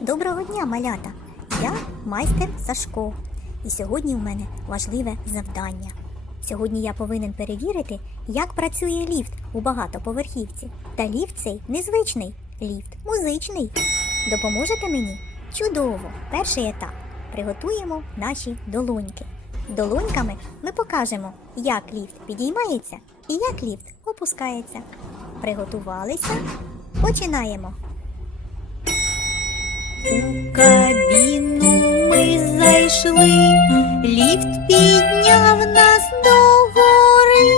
Доброго дня, малята! Я майстер Сашко. І сьогодні в мене важливе завдання. Сьогодні я повинен перевірити, як працює ліфт у багатоповерхівці. Та ліфт цей незвичний ліфт, музичний. Допоможете мені? Чудово! Перший етап. Приготуємо наші долоньки. Долоньками ми покажемо, як ліфт підіймається і як ліфт опускається. Приготувалися? Починаємо. У кабіну ми зайшли, ліфт підняв нас до гори.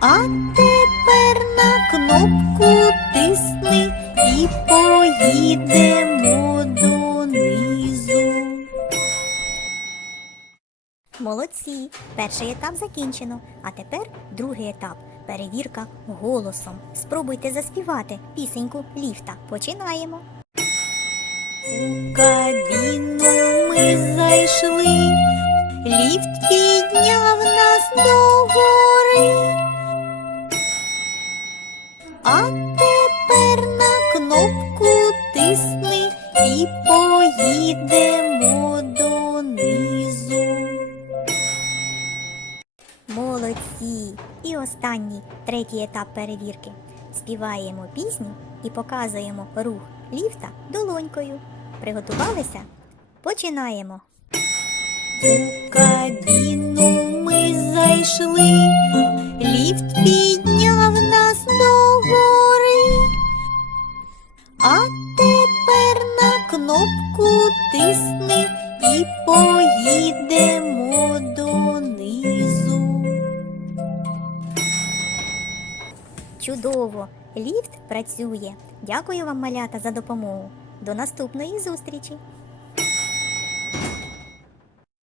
А тепер на кнопку тисни і поїдемо донизу. Молодці! Перший етап закінчено. А тепер другий етап перевірка голосом. Спробуйте заспівати пісеньку ліфта. Починаємо. У кабіну ми зайшли, ліфт підняв нас до гори. А тепер на кнопку тисни і поїдемо Молодці! І останній третій етап перевірки. Співаємо пісню і показуємо рух ліфта долонькою. Приготувалися? Починаємо. У кабіну ми зайшли, ліфт підняв нас до гори. А тепер на кнопку тисни Чудово! Ліфт працює. Дякую вам, малята, за допомогу. До наступної зустрічі!